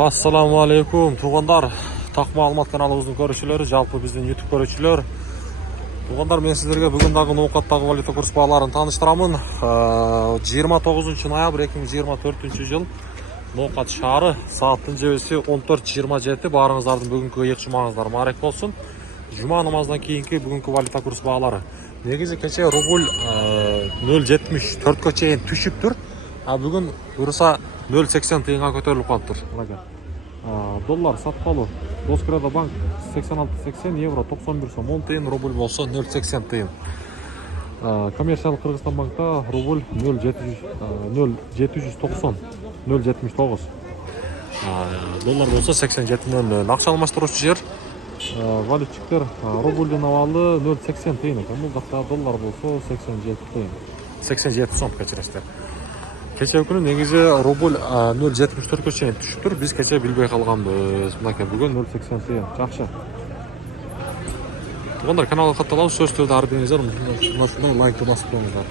Assalamu alaikum туғандар. Так маалымат каналыбыздын көрүүчүлөрү, жалпы биздин YouTube көрүүчүлөр. Туғандар, мен сиздерге бүгүн дагы ноокаттагы валюта курс бааларын тааныштырамын. 29 ноябрь 2024 жыл Ноокат шаары, сааттын жебеси 14:27. Баарыңыздардын бүгүнкү ек жумаңыздар маарек болсун. Жума намазынан кийинки бүгүнкү валюта курс баалары. Негизи кече рубль 0.74 чейин түшүптүр. А бүгүн буюрса 0.80 тыйынга көтөрүлүп калыптыр. Доллар саткалуу Доскредо банк 86.80, евро 91 сом 10 тыйын, рубль болсо 0.80 тыйын. Коммерциялык Кыргызстан банкта рубль 0.790, 0.79. Доллар болсо 87.00. Акча алмаштыруучу жер валютчиктер рубльдин абалы 0.80 тыйын экен. Бул жакта доллар болсо 87 тыйын. 87 сом кечиресиздер. Кече күнү негизи рубль 0.74 чейин түшүптүр. Биз кече билбей калганбыз. Мынакей бүгүн 0.80 тыйын. Жакшы. Тугандар, каналга катталабыз. Сөз сөздү ар бириңиздер ушундай лайкты басып коюңуздар.